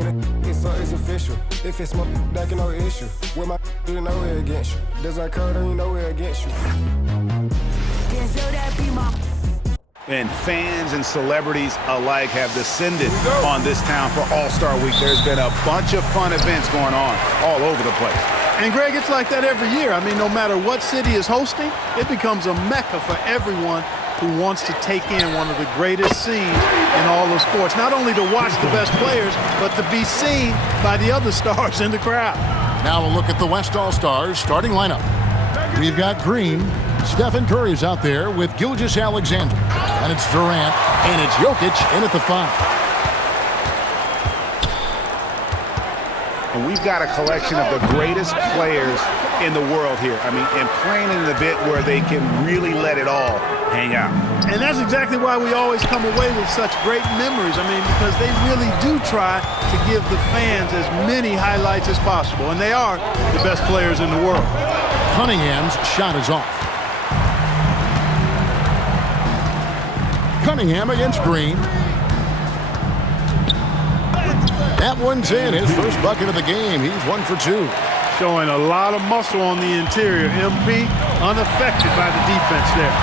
When it's up, it's official. If it's smoke, that can no issue. With my you know we're against you. Does that curl, then you know we're against you. And fans and celebrities alike have descended on this town for All-Star Week. There's been a bunch of fun events going on all over the place. And, Greg, it's like that every year. I mean, no matter what city is hosting, it becomes a mecca for everyone who wants to take in one of the greatest scenes in all of sports. Not only to watch the best players, but to be seen by the other stars in the crowd. Now a look at the West All-Stars starting lineup. We've got Green. Stephen Curry's out there with Gilgeous-Alexander. And it's Durant, and it's Jokic in at the 5. And we've got a collection of the greatest players in the world here. I mean, and playing in an event where they can really let it all hang out. And that's exactly why we always come away with such great memories. I mean, because they really do try to give the fans as many highlights as possible. And they are the best players in the world. Cunningham's shot is off. Cunningham against Green. That one's in. His first bucket of the game. He's 1 for 2. Showing a lot of muscle on the interior. MP unaffected by the defense there.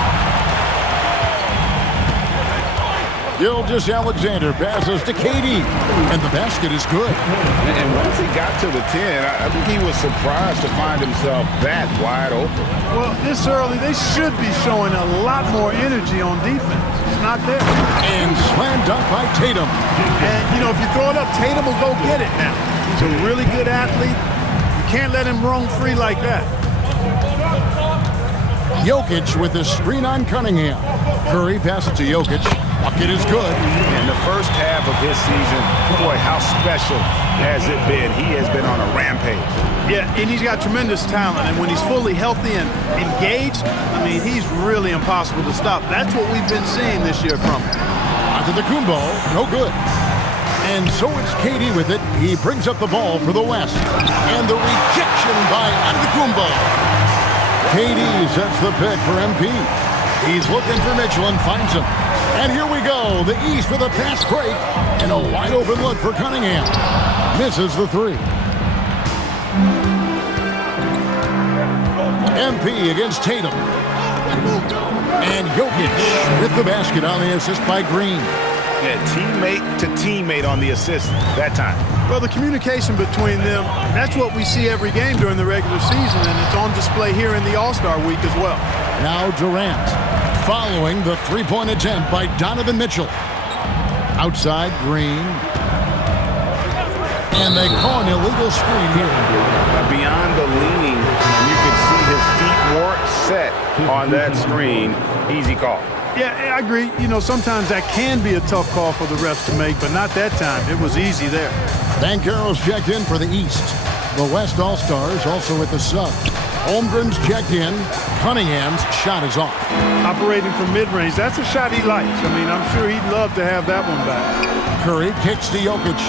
Gilgeous-Alexander passes to KD, and the basket is good. And once he got to the 10, I think he was surprised to find himself that wide open. Well, this early, they should be showing a lot more energy on defense. It's not there. And slam dunk by Tatum. And, you know, if you throw it up, Tatum will go get it now. He's a really good athlete. You can't let him roam free like that. Jokic with the screen on Cunningham. Curry passes to Jokic. Bucket is good. In the first half of his season, boy, how special has it been? He has been on a rampage. Yeah, and he's got tremendous talent. And when he's fully healthy and engaged, I mean, he's really impossible to stop. That's what we've been seeing this year from him. Antetokounmpo, no good. And so it's KD with it. He brings up the ball for the West. And the rejection by Antetokounmpo. KD sets the pick for MP. He's looking for Mitchell and finds him. And here we go. The East with a fast break. And a wide open look for Cunningham. Misses the 3. MP against Tatum. And Jokic with the basket on the assist by Green. Yeah, teammate to teammate on the assist that time. Well, the communication between them, that's what we see every game during the regular season, and it's on display here in the All-Star Week as well. Now Durant, following the three-point attempt by Donovan Mitchell. Outside, Green. And they call an illegal screen here. Beyond the leaning, you can see his feet weren't set on that screen. Easy call. Yeah, I agree. You know, sometimes that can be a tough call for the refs to make, but not that time. It was easy there. Banchero's checked in for the East. The West All-Stars also with the sub. Holmgren's checked in. Cunningham's shot is off. Operating from mid-range, that's a shot he likes. I mean, I'm sure he'd love to have that one back. Curry kicks to Jokic.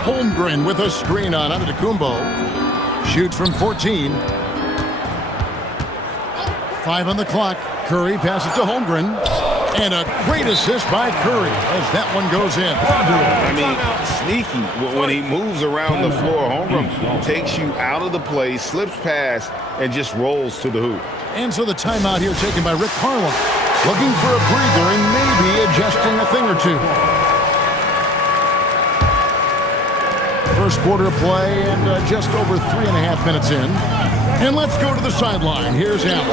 Holmgren with a screen on Antetokounmpo. Shoots from 14. 5 on the clock. Curry passes to Holmgren. And a great assist by Curry as that one goes in. I mean, sneaky. When he moves around the floor, Holmgren takes you out of the play, slips past, and just rolls to the hoop. And so the timeout here taken by Rick Carlisle. Looking for a breather and maybe adjusting a thing or two. First quarter of play and just over 3.5 minutes in. And let's go to the sideline. Here's Allen.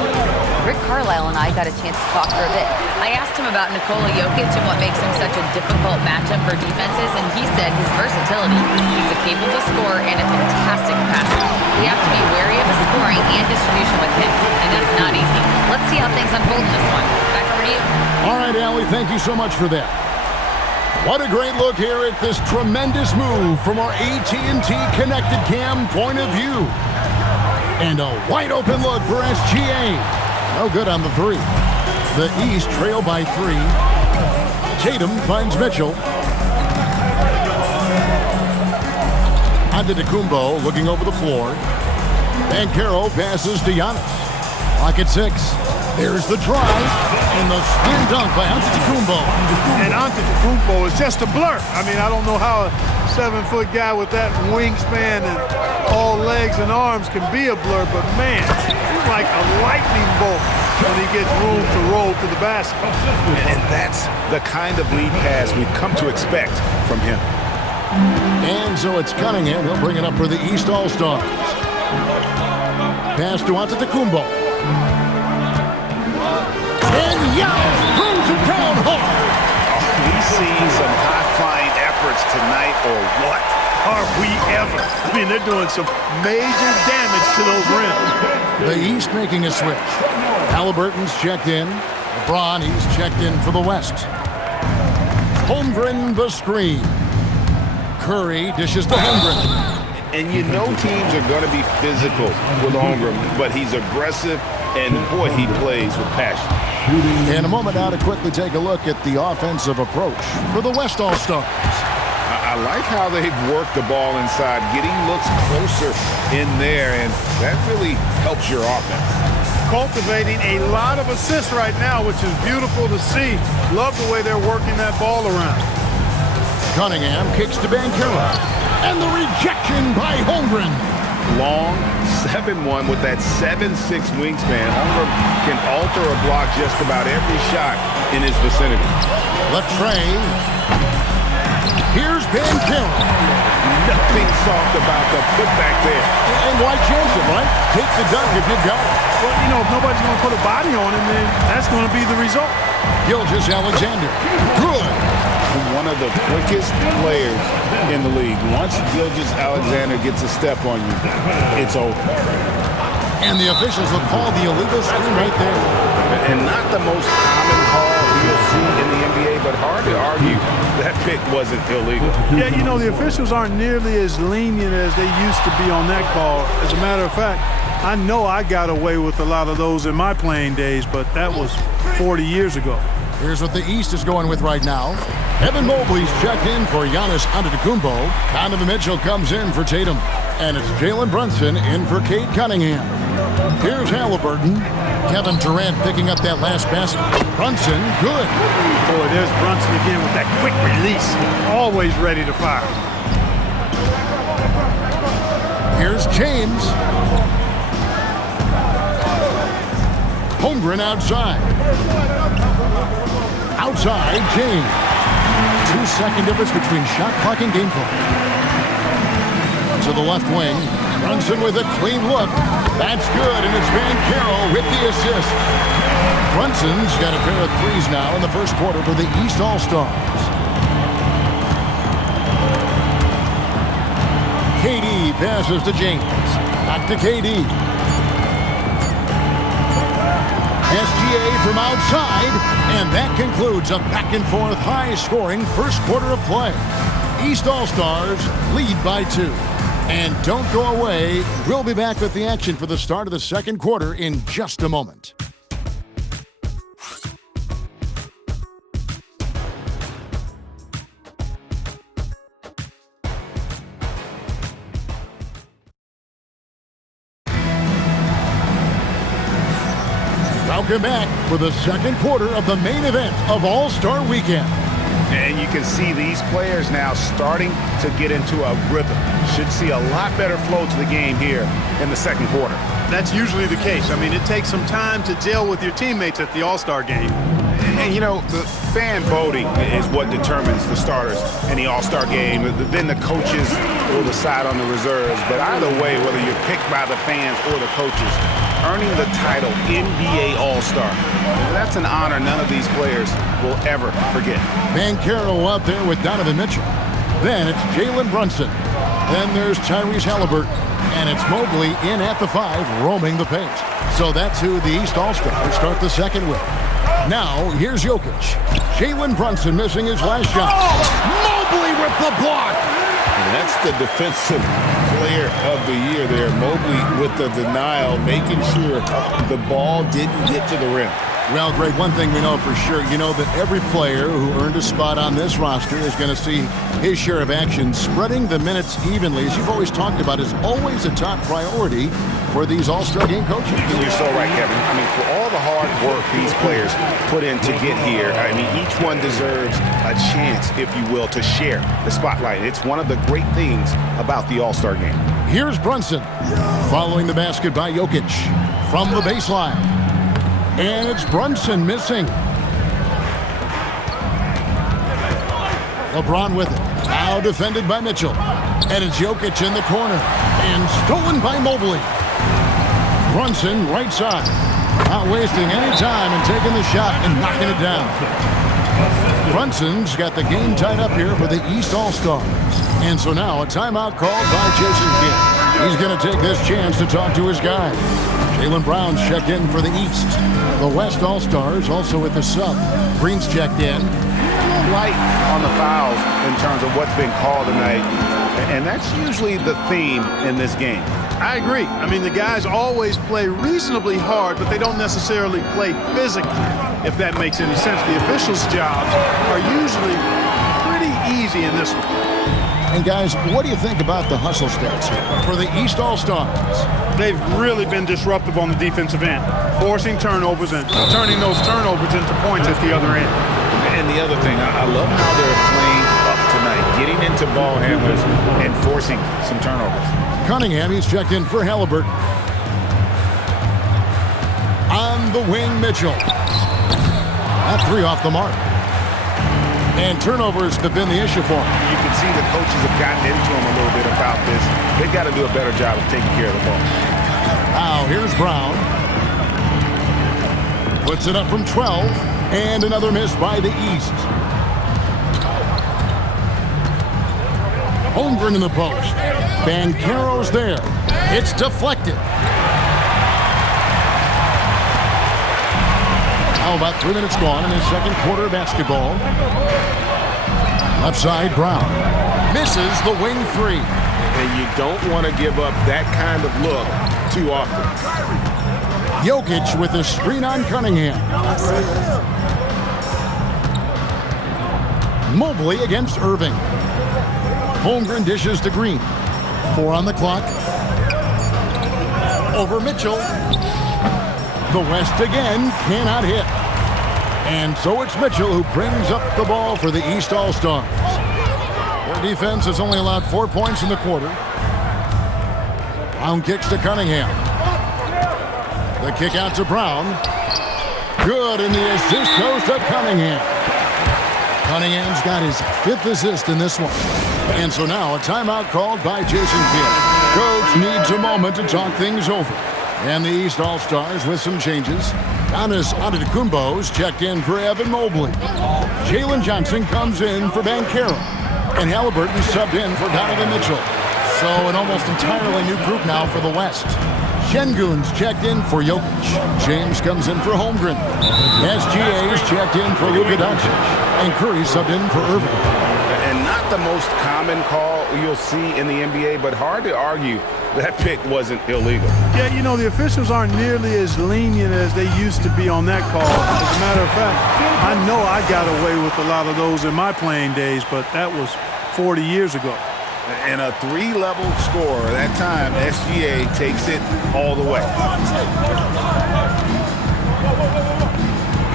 Rick Carlisle and I got a chance to talk for a bit. I asked him about Nikola Jokic and what makes him such a difficult matchup for defenses, and he said his versatility. He's a capable scorer and a fantastic passer. We have to be wary of his scoring and distribution with him, and that's not easy. Let's see how things unfold in this one. Back over to you. All right, Allie, thank you so much for that. What a great look here at this tremendous move from our AT&T Connected Cam point of view. And a wide open look for SGA. No good on the 3. The East trail by 3. Tatum finds Mitchell. Antetokounmpo looking over the floor. Banchero passes to Giannis. Clock at 6. There's the drive. And the spin dunk by Antetokounmpo. And Antetokounmpo is just a blur. I mean, I don't know how 6'7" guy with that wingspan and all legs and arms can be a blur, but man, he's like a lightning bolt when he gets room to roll to the basket. And that's the kind of lead pass we've come to expect from him. And so it's Cunningham. He'll bring it up for the East All-Stars. Pass to Antetokounmpo. And Giannis throws it down hard. We see some high-flying efforts tonight, or what? Are we ever? I mean, they're doing some major damage to those rims. The East making a switch. Halliburton's checked in. LeBron, he's checked in for the West. Holmgren the screen. Curry dishes to Holmgren. And you know teams are going to be physical with Holmgren, but he's aggressive, and boy, he plays with passion. In a moment now to quickly take a look at the offensive approach for the West All-Stars. I like how they've worked the ball inside, getting looks closer in there, and that really helps your offense. Cultivating a lot of assists right now, which is beautiful to see. Love the way they're working that ball around. Cunningham kicks to Banchero. And the rejection by Holmgren. Long 7-1 with that 7'6" wingspan. Holmgren can alter or block just about every shot in his vicinity. Latrey. Here's Banchero. Nothing soft about the putback there. And why chance it, right? Take the dunk if you've got it. Well, you know, if nobody's going to put a body on him, then that's going to be the result. Gilgeous-Alexander. Good. One of the quickest players in the league. Once Gilgeous-Alexander gets a step on you, it's over. And the officials will call the illegal screen right there. And not the most common call you'll see in the NBA, but hard to argue that pick wasn't illegal. Yeah, you know, the officials aren't nearly as lenient as they used to be on that call. As a matter of fact, I know I got away with a lot of those in my playing days, but that was 40 years ago. Here's what the East is going with right now. Evan Mobley's checked in for Giannis Antetokounmpo. Donovan Mitchell comes in for Tatum. And it's Jalen Brunson in for Cade Cunningham. Here's Halliburton. Kevin Durant picking up that last basket. Brunson, good. Boy, there's Brunson again with that quick release. Always ready to fire. Here's James. Holmgren outside. Outside, James. 2-second difference between shot clock and game clock. To the left wing. Brunson with a clean look. That's good, and it's Banchero with the assist. Brunson's got a pair of threes now in the first quarter for the East All-Stars. KD passes to James. Back to KD. SGA from outside, and that concludes a back-and-forth, high-scoring first quarter of play. East All-Stars lead by 2. And don't go away. We'll be back with the action for the start of the second quarter in just a moment. Welcome back for the second quarter of the main event of All-Star Weekend. And you can see these players now starting to get into a rhythm. Should see a lot better flow to the game here in the second quarter. That's usually the case. I mean, it takes some time to gel with your teammates at the All-Star game. And, you know, the fan voting is what determines the starters in the All-Star game. Then the coaches will decide on the reserves. But either way, whether you're picked by the fans or the coaches, earning the title NBA All-Star, that's an honor none of these players will ever forget. Banchero out there with Donovan Mitchell. Then it's Jalen Brunson. Then there's Tyrese Halliburton. And it's Mobley in at the 5, roaming the paint. So that's who the East All-Stars start the second with. Now, here's Jokic. Jalen Brunson missing his last shot. Mobley with the block. And that's the defensive player of the year there. Mobley with the denial, making sure the ball didn't get to the rim. Well, Greg, one thing we know for sure, you know that every player who earned a spot on this roster is going to see his share of action. Spreading the minutes evenly, as you've always talked about, is always a top priority for these All-Star Game coaches. You're so right, Kevin. I mean, for all the hard work these players put in to get here, I mean, each one deserves a chance, if you will, to share the spotlight. It's one of the great things about the All-Star Game. Here's Brunson following the basket by Jokic from the baseline. And it's Brunson missing. LeBron with it. Now defended by Mitchell. And it's Jokic in the corner. And stolen by Mobley. Brunson right side. Not wasting any time and taking the shot and knocking it down. Brunson's got the game tied up here for the East All-Stars. And so now a timeout called by Jason Kidd. He's going to take this chance to talk to his guys. Jaylen Brown's checked in for the East. The West All-Stars also with the sub. Green's checked in. Light on the fouls in terms of what's been called tonight, and that's usually the theme in this game. I agree. I mean, the guys always play reasonably hard, but they don't necessarily play physically, if that makes any sense. The officials' jobs are usually pretty easy in this one. And guys, what do you think about the hustle stats here for the East All-Stars? They've really been disruptive on the defensive end, forcing turnovers and turning those turnovers into points at the other end. And the other thing, I love how they're playing up tonight, getting into ball handlers and forcing some turnovers. Cunningham, he's checked in for Halliburton. On the wing, Mitchell. That three off the mark. And turnovers have been the issue for him. You can see the coaches have gotten into him a little bit about this. They've got to do a better job of taking care of the ball. Now, here's Brown. Puts it up from 12. And another miss by the East. Holmgren in the post. Banchero's there. It's deflected. Now about 3 minutes gone in his second quarter of basketball. Left side, Brown. Misses the wing three. And you don't want to give up that kind of look too often. Jokic with the screen on Cunningham. Mobley against Irving. Holmgren dishes to Green. 4 on the clock. Over Mitchell. The West again cannot hit. And so it's Mitchell who brings up the ball for the East All-Stars. Their defense has only allowed 4 points in the quarter. Brown kicks to Cunningham. The kick out to Brown. Good, and the assist goes to Cunningham. Cunningham's got his 5th assist in this one. And so now a timeout called by Jason Kidd. Coach needs a moment to talk things over. And the East All-Stars with some changes. Giannis Antetokounmpo's checked in for Evan Mobley. Jalen Johnson comes in for Banchero. And Halliburton subbed in for Donovan Mitchell. So an almost entirely new group now for the West. Şengün's checked in for Jokic. James comes in for Holmgren. SGA's checked in for Luka Doncic. And Curry subbed in for Irving. And not the most common call you'll see in the NBA, but hard to argue that pick wasn't illegal. Yeah, you know, the officials aren't nearly as lenient as they used to be on that call. As a matter of fact, I know I got away with a lot of those in my playing days, but that was 40 years ago. And a 3-level score. That time, SGA takes it all the way.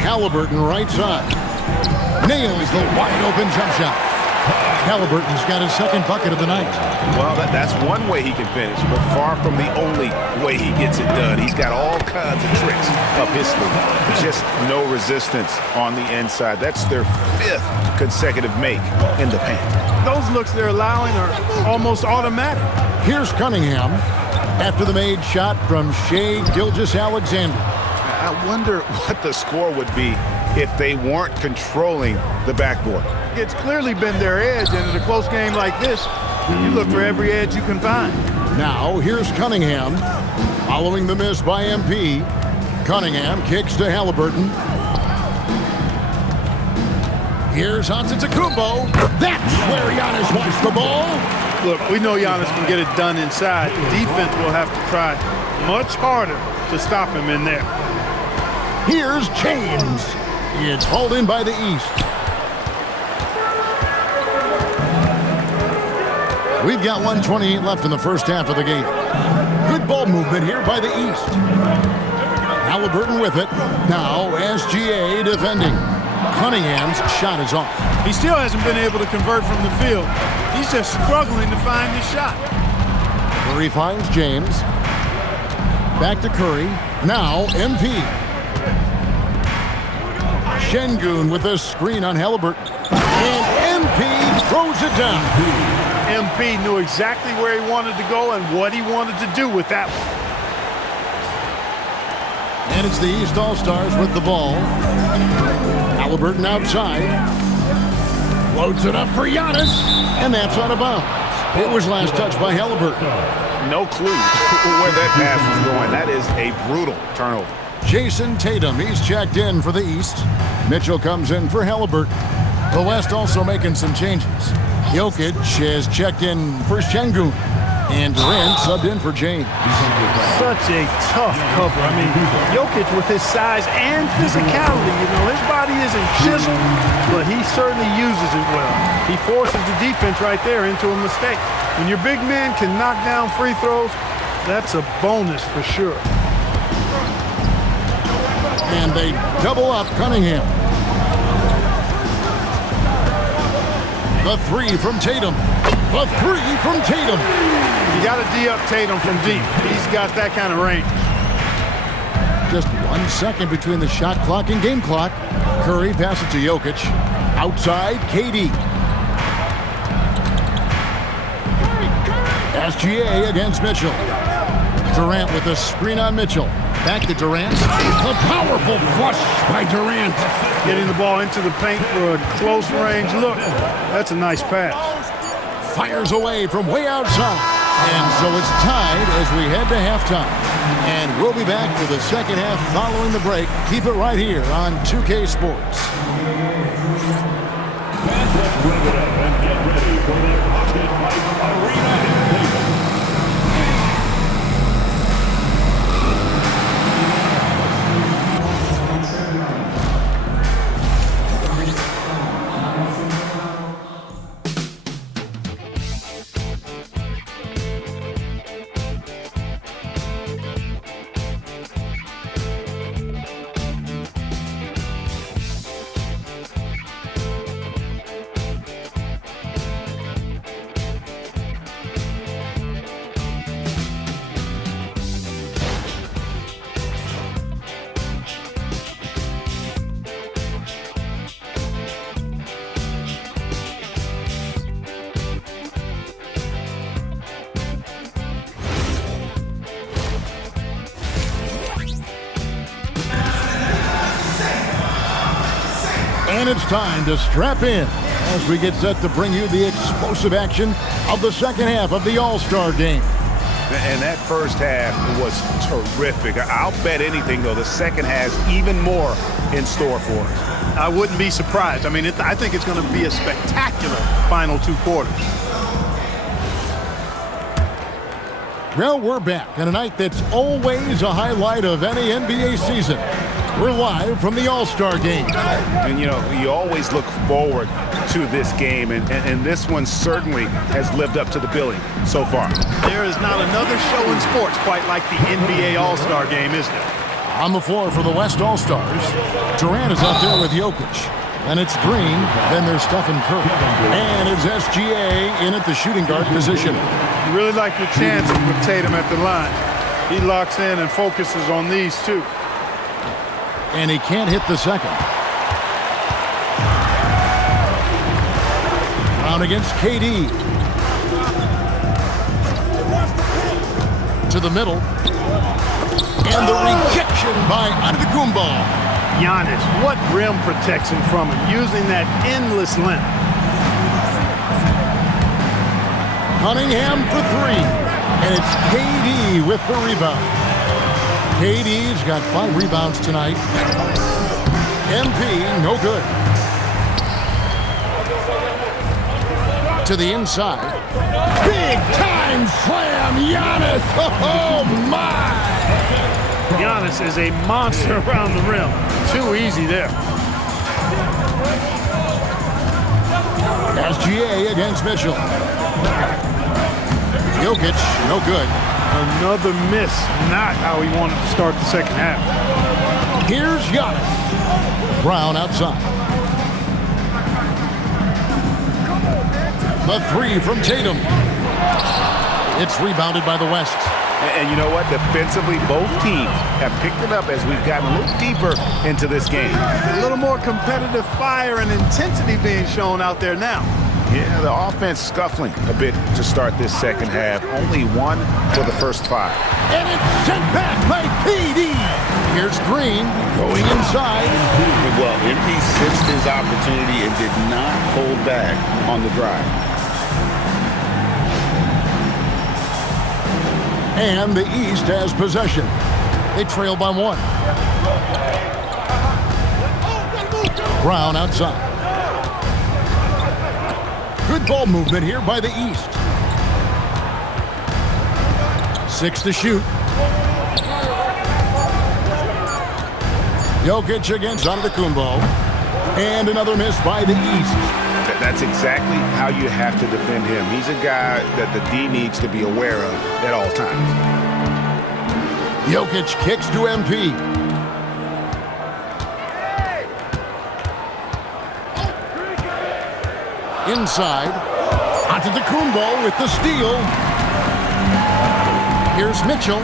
Halliburton right side. Nails the wide open jump shot. Halliburton's got his second bucket of the night. Well, that's one way he can finish, but far from the only way he gets it done. He's got all kinds of tricks up his sleeve. Just no resistance on the inside. That's their 5th consecutive make in the paint. Those looks they're allowing are almost automatic. Here's Cunningham after the made shot from Shai Gilgeous-Alexander. I wonder what the score would be if they weren't controlling the backboard. It's clearly been their edge, and in a close game like this, you look for every edge you can find. Now, here's Cunningham. Following the miss by MP, Cunningham kicks to Halliburton. Here's Antetokounmpo. That's where Giannis wants the ball. Look, we know Giannis can get it done inside. The defense will have to try much harder to stop him in there. Here's James. It's hauled in by the East. We've got 1:28 left in the first half of the game. Good ball movement here by the East. Halliburton with it. Now SGA defending. Cunningham's shot is off. He still hasn't been able to convert from the field. He's just struggling to find his shot. Curry finds James. Back to Curry. Now MP. Şengün with a screen on Halliburton. And MP throws it down. MP knew exactly where he wanted to go and what he wanted to do with that one. And it's the East All-Stars with the ball. Halliburton outside. Loads it up for Giannis. And that's out of bounds. It was last touched by Halliburton. No clue where that pass was going. That is a brutal turnover. Jason Tatum, he's checked in for the East. Mitchell comes in for Halliburton. The West also making some changes. Jokic has checked in for Şengün. And Durant subbed in for James. Such a tough cover. I mean, Jokic with his size and physicality, his body isn't chiseled, but he certainly uses it well. He forces the defense right there into a mistake. When your big man can knock down free throws, that's a bonus for sure. And they double up Cunningham. The three from Tatum. The three from Tatum. You got to D-up Tatum from deep. He's got that kind of range. Just 1 second between the shot clock and game clock. Curry passes to Jokic. Outside, KD. SGA against Mitchell. Durant with a screen on Mitchell. Back to Durant. A powerful flush by Durant. Getting the ball into the paint for a close range look. That's a nice pass. Fires away from way outside. And so it's tied as we head to halftime. And we'll be back for the second half following the break. Keep it right here on 2K Sports. Fans, let's rev it up and get ready for the Rocket Life Arena. And it's time to strap in as we get set to bring you the explosive action of the second half of the All-Star Game. And that first half was terrific. I'll bet anything, though, the second has even more in store for us. I wouldn't be surprised. I mean, I think it's going to be a spectacular final two quarters. Well, we're back on a night that's always a highlight of any NBA season. We're live from the All-Star Game. And, you always look forward to this game, and this one certainly has lived up to the billing so far. There is not another show in sports quite like the NBA All-Star Game, is there? On the floor for the West All-Stars, Durant is out there with Jokic. And it's Green, then there's Stephen Curry. And it's SGA in at the shooting guard position. You really like your chances with Tatum at the line. He locks in and focuses on these two. And he can't hit the second. Brown against KD. To the middle. And the rejection by Antetokounmpo. Giannis, what rim protects him from him, using that endless length. Cunningham for three. And it's KD with the rebound. KD's got 5 rebounds tonight. MP, no good. To the inside. Big time slam, Giannis. Oh, my. Giannis is a monster around the rim. Too easy there. SGA against Mitchell. Jokic, no good. Another miss. Not how he wanted to start the second half. Here's Giannis. Brown outside. The three from Tatum. It's rebounded by the West. And you know what? Defensively, both teams have picked it up as we've gotten a little deeper into this game. A little more competitive fire and intensity being shown out there now. Yeah, the offense scuffling a bit to start this second half. Only one for the first 5. And it's sent back by PD. Here's Green going inside. Well, MP sensed his opportunity and did not hold back on the drive. And the East has possession. They trail by 1. Brown outside. Good ball movement here by the East. 6 to shoot. Jokic against Antetokounmpo. And another miss by the East. That's exactly how you have to defend him. He's a guy that the D needs to be aware of at all times. Jokic kicks to MP. Inside. Antetokounmpo with the steal. Here's Mitchell.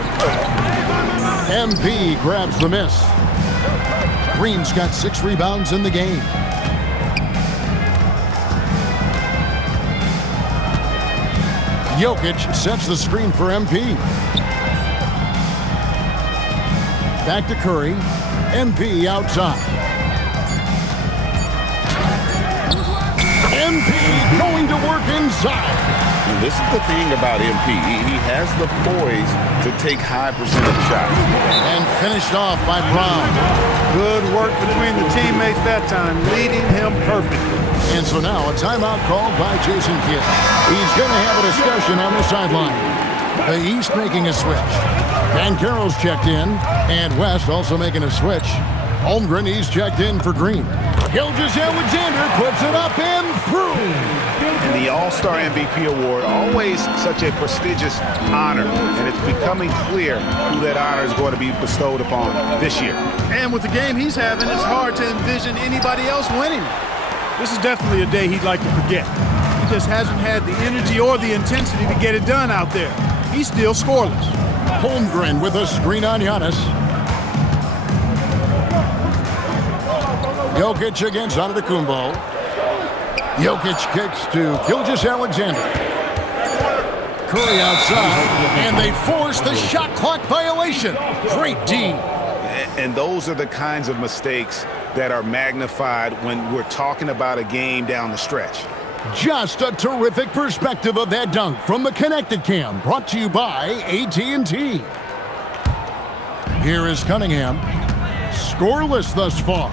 MP grabs the miss. Green's got 6 rebounds in the game. Jokic sets the screen for MP. Back to Curry. MP outside. MP going to work inside. And this is the thing about MP. He has the poise to take high percentage shots. And finished off by Brown. Good work between the teammates that time, leading him perfectly. And so now a timeout called by Jason Kidd. He's going to have a discussion on the sideline. The East making a switch. Banchero's checked in, and West also making a switch. Holmgren, he's checked in for Green. Gilgeous-Alexander puts it up and through. And the All-Star MVP award, always such a prestigious honor, and it's becoming clear who that honor is going to be bestowed upon this year. And with the game he's having, it's hard to envision anybody else winning it. This is definitely a day he'd like to forget. He just hasn't had the energy or the intensity to get it done out there. He's still scoreless. Holmgren with a screen on Giannis. Jokic against Antetokounmpo. Jokic kicks to Gilgeous-Alexander. Curry outside, and they force the shot clock violation. Great D. And those are the kinds of mistakes that are magnified when we're talking about a game down the stretch. Just a terrific perspective of that dunk from the Connected Cam, brought to you by AT&T. Here is Cunningham, scoreless thus far.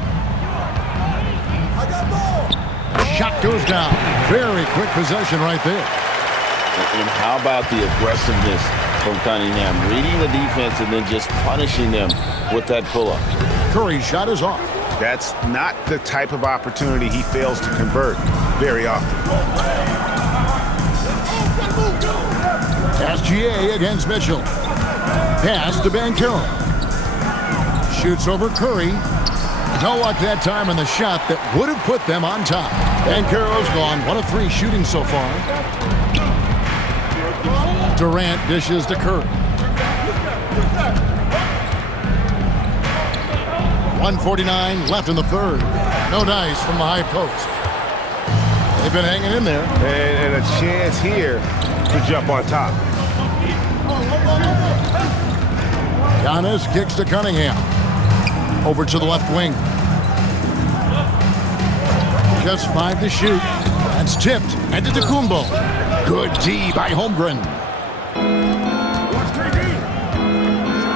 The shot goes down. Very quick possession right there. And how about the aggressiveness from Cunningham, reading the defense and then just punishing them with that pull-up. Curry's shot is off. That's not the type of opportunity he fails to convert very often. SGA against Mitchell. Pass to Banchero. Shoots over Curry. No luck that time in the shot that would have put them on top. Banchero's gone 1 of 3 shooting so far. Durant dishes to Curry. 1:49 left in the third. No dice from the high post. They've been hanging in there. And a chance here to jump on top. Giannis kicks to Cunningham. Over to the left wing. Just 5 to shoot. That's tipped. And to Antetokounmpo. Good D by Holmgren.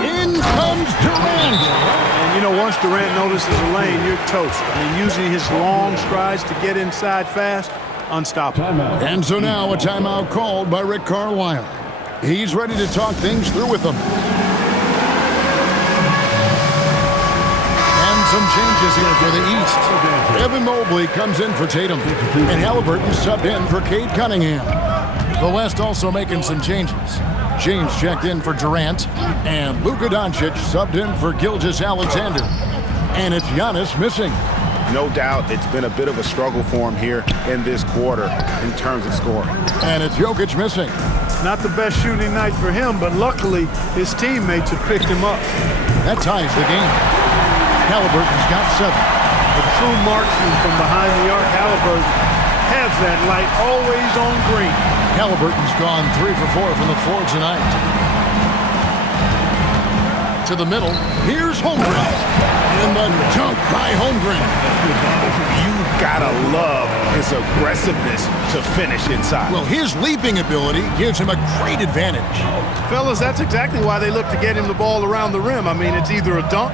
In comes Durant. And you know, once Durant notices a lane, you're toast. I mean, using his long strides to get inside fast, unstoppable. And so now a timeout called by Rick Carlisle. He's ready to talk things through with them. Some changes here for the East. Evan Mobley comes in for Tatum, and Halliburton subbed in for Cade Cunningham. The West also making some changes. James checked in for Durant, and Luka Doncic subbed in for Gilgeous-Alexander. And it's Giannis missing. No doubt it's been a bit of a struggle for him here in this quarter in terms of scoring. And it's Jokic missing. Not the best shooting night for him, but luckily his teammates have picked him up. That ties the game. Halliburton's got 7. A true marksman from behind the arc, Halliburton has that light always on green. Halliburton's gone 3 for 4 from the floor tonight. To the middle. Here's Holmgren. And the dunk by Holmgren. You gotta love his aggressiveness to finish inside. Well, his leaping ability gives him a great advantage. Fellas, that's exactly why they look to get him the ball around the rim. I mean, it's either a dunk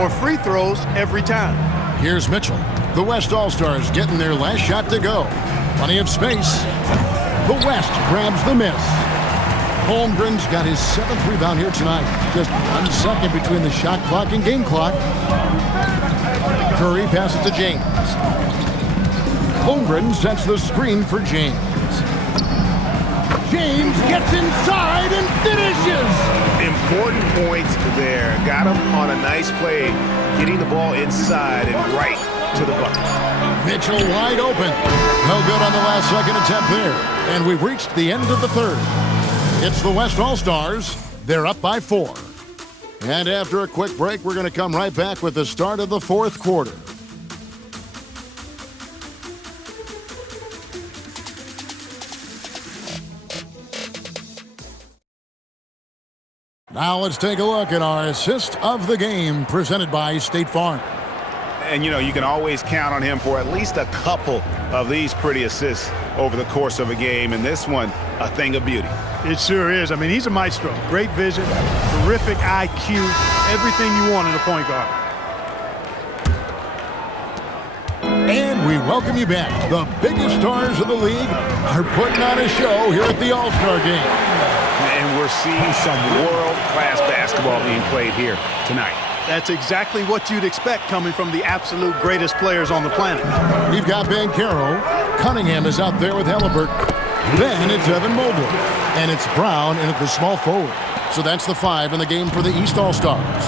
or free throws every time. Here's Mitchell. The West All-Stars getting their last shot to go. Plenty of space. The West grabs the miss. Holmgren's got his 7th rebound here tonight. Just 1 second between the shot clock and game clock. Curry passes to James. Holmgren sets the screen for James. James gets inside and finishes. Important points there. Got him on a nice play, getting the ball inside and right to the bucket. Mitchell wide open. No good on the last second attempt there. And we've reached the end of the 3rd. It's the West All-Stars. They're up by 4. And after a quick break, we're going to come right back with the start of the 4th quarter. Now let's take a look at our assist of the game presented by State Farm. And, you know, you can always count on him for at least a couple of these pretty assists over the course of a game. And this one, a thing of beauty. It sure is. I mean, he's a maestro. Great vision, terrific IQ, everything you want in a point guard. And we welcome you back. The biggest stars of the league are putting on a show here at the All-Star Game. And we're seeing some world-class basketball being played here tonight. That's exactly what you'd expect coming from the absolute greatest players on the planet. We've got Banchero. Cunningham is out there with Halliburton. Then it's Evan Mobley. And it's Brown in at the small forward. So that's the 5 in the game for the East All-Stars.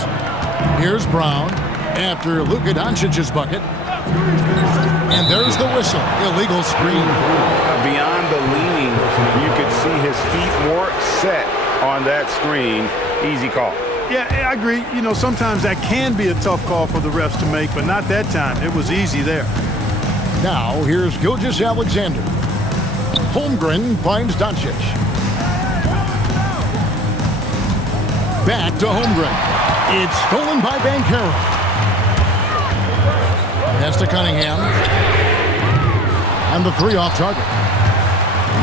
Here's Brown after Luka Doncic's bucket. And there's the whistle. Illegal screen. Beyond the leaning, you could see his feet more set on that screen. Easy call. Yeah, I agree. You know, sometimes that can be a tough call for the refs to make, but not that time. It was easy there. Now, here's Gilgeous-Alexander. Holmgren finds Doncic. Back to Holmgren. It's stolen by Banchero. Pass to Cunningham. And the 3 off target.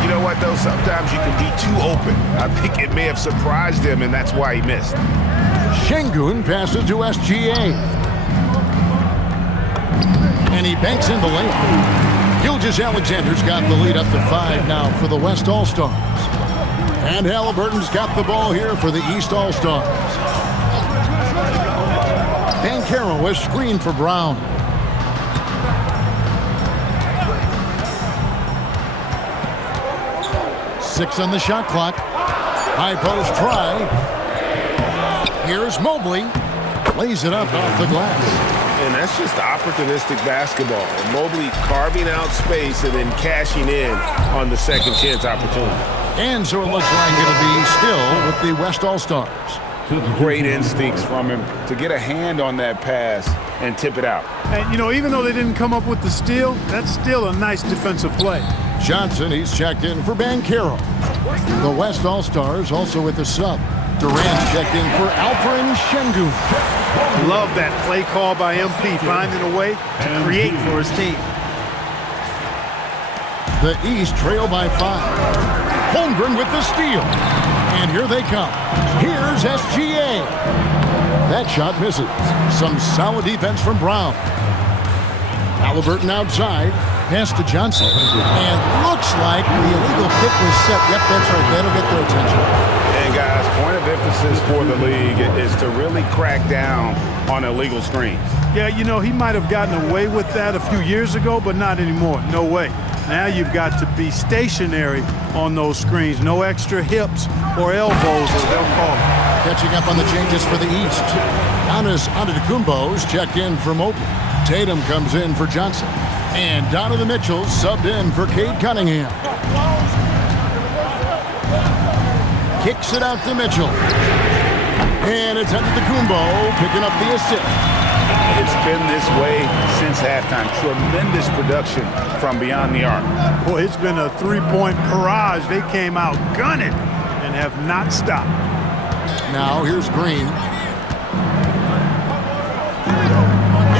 You know what, though? Sometimes you can be too open. I think it may have surprised him, and that's why he missed. Şengün passes to SGA. And he banks in the lane. Gilgeous-Alexander's got the lead up to 5 now for the West All-Stars. And Halliburton's got the ball here for the East All-Stars. Banchero is screened for Brown. Six on the shot clock. High post try. Here's Mobley. Lays it up off the glass. And that's just opportunistic basketball. Mobley carving out space and then cashing in on the second chance opportunity. And so it looks like it'll be still with the West All-Stars. Great instincts from him to get a hand on that pass and tip it out. And, you know, even though they didn't come up with the steal, that's still a nice defensive play. Johnson, he's checked in for Banchero. The West All-Stars also with the sub. Durant checked in for Alperen Şengün. Love that play call by MP, finding a way to create for his team. The East trail by 5. Holmgren with the steal. And here they come. Here's SGA. That shot misses. Some solid defense from Brown. Halliburton outside. Pass to Johnson. And looks like the illegal kick was set. Yep, that's right. That'll get their attention. And guys, point of emphasis for the league is to really crack down on illegal screens. Yeah, you know, he might have gotten away with that a few years ago, but not anymore. No way. Now you've got to be stationary on those screens. No extra hips or elbows, as they'll call it. Catching up on the changes for the East. Giannis Antetokounmpo's checked in for Mobley. Tatum comes in for Johnson. And Donovan Mitchell subbed in for Cade Cunningham. Kicks it out to Mitchell. And it's Antetokounmpo picking up the assist. It's been this way since halftime. Tremendous production from beyond the arc. Boy, it's been a three-point barrage. They came out gunning and have not stopped. Now here's Green.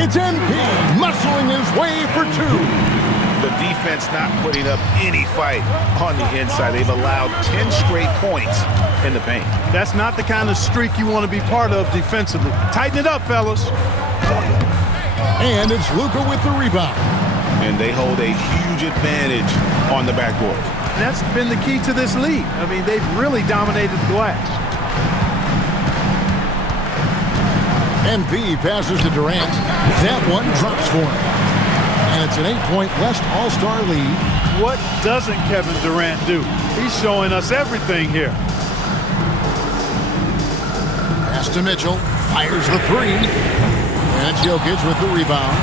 It's MP muscling his way for two. The defense not putting up any fight on the inside. They've allowed 10 straight points in the paint. That's not the kind of streak you want to be part of defensively. Tighten it up, fellas. And it's Luka with the rebound. And they hold a huge advantage on the backboard. That's been the key to this league. I mean, they've really dominated the glass. MP passes to Durant. That one drops for him. And it's an 8-point West All-Star lead. What doesn't Kevin Durant do? He's showing us everything here. Pass to Mitchell. Fires the three. And it's Jokic with the rebound.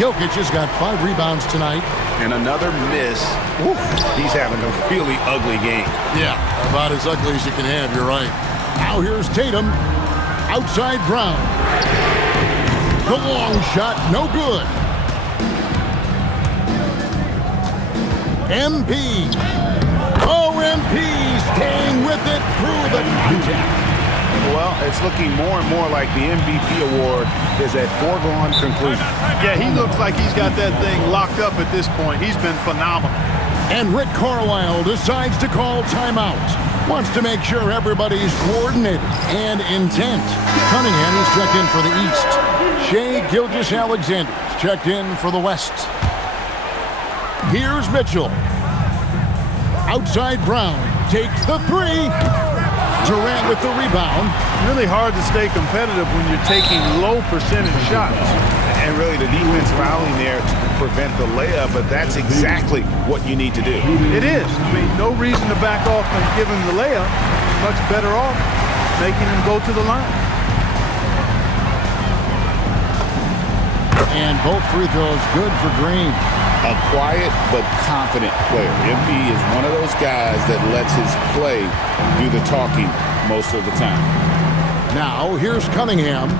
Jokic has got 5 rebounds tonight. And another miss. Oof, he's having a really ugly game. Yeah, about as ugly as you can have, you're right. Now here's Tatum. Outside Brown. The long shot, no good. MP. Oh, MP staying with it through the contact. Well, it's looking more and more like the MVP award is a foregone conclusion. Yeah, he looks like he's got that thing locked up at this point. He's been phenomenal. And Rick Carlisle decides to call timeout. Wants to make sure everybody's coordinated and intent. Cunningham is checked in for the East. Shai Gilgeous-Alexander checked in for the West. Here's Mitchell. Outside Brown takes the three. Durant with the rebound. Really hard to stay competitive when you're taking low percentage shots. And really the defense fouling there to prevent the layup, but that's exactly what you need to do. It is. I mean, no reason to back off and give him the layup. Much better off making him go to the line. And both free throws good for Green. A quiet but confident player. MP is one of those guys that lets his play do the talking most of the time. Now here's Cunningham.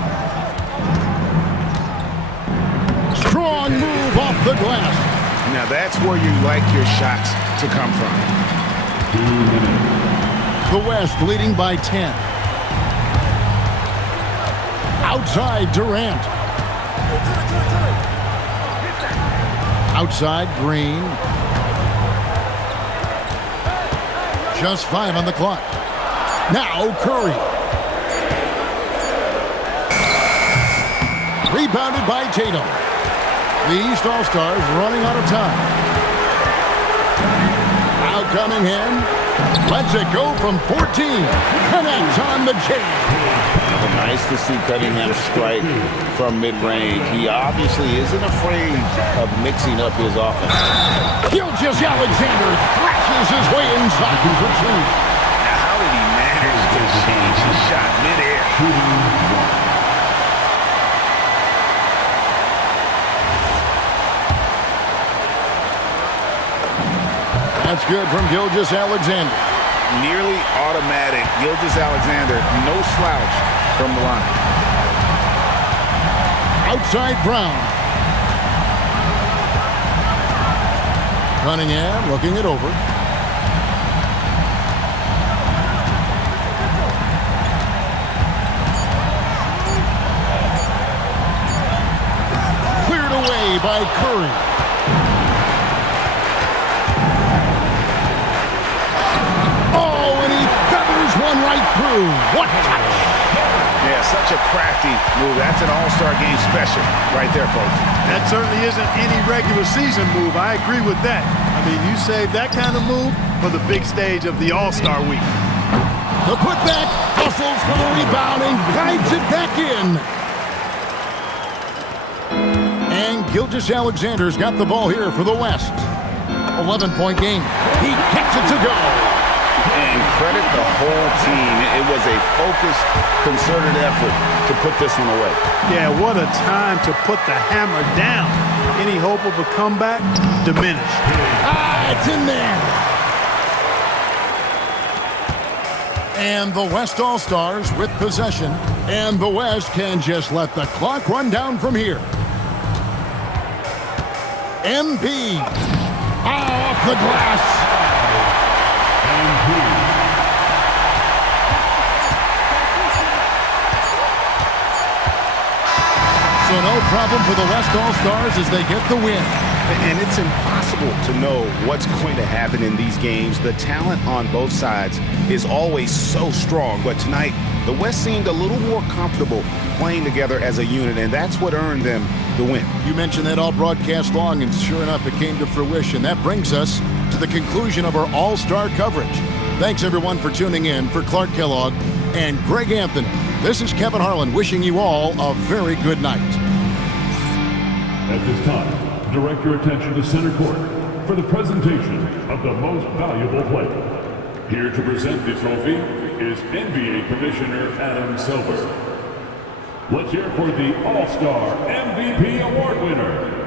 Strong move off the glass. Now that's where you like your shots to come from. The West leading by 10. Outside Durant. Outside Green. Just 5 on the clock. Now Curry. Rebounded by Tatum. The East All-Stars running out of time. Now Cunningham lets it go from 14. Connects on the J. Nice to see Cunningham strike from mid-range. He obviously isn't afraid of mixing up his offense. Gilgeous-Alexander thrashes his way inside for two. Now how did he manage to change his shot mid-air? That's good from Gilgeous-Alexander. Nearly automatic. Gilgeous-Alexander, no slouch from the line. Outside Brown. Cunningham looking it over. Cleared away by Curry. One right through. What touch! Yeah, such a crafty move. That's an all-star game special right there, folks. That certainly isn't any regular season move. I agree with that. I mean, you save that kind of move for the big stage of the All-Star week. The putback, hustles for the rebound and guides it back in. And Gilgeous-Alexander's got the ball here for the West. 11-point game. He kicks it to go. And credit the whole team. It was a focused, concerted effort to put this one away. Yeah, what a time to put the hammer down. Any hope of a comeback? Diminished. It's in there. And the West All-Stars with possession. And the West can just let the clock run down from here. MP. Off the glass. So no problem for the West All-Stars as they get the win. And it's impossible to know what's going to happen in these games. The talent on both sides is always so strong. But tonight, the West seemed a little more comfortable playing together as a unit, and that's what earned them the win. You mentioned that all broadcast long, and sure enough, it came to fruition. That brings us to the conclusion of our All-Star coverage. Thanks, everyone, for tuning in. For Clark Kellogg and Greg Anthony, this is Kevin Harlan wishing you all a very good night. At this time, direct your attention to center court for the presentation of the most valuable player. Here to present the trophy is NBA Commissioner Adam Silver. Let's hear for the All-Star MVP Award winner,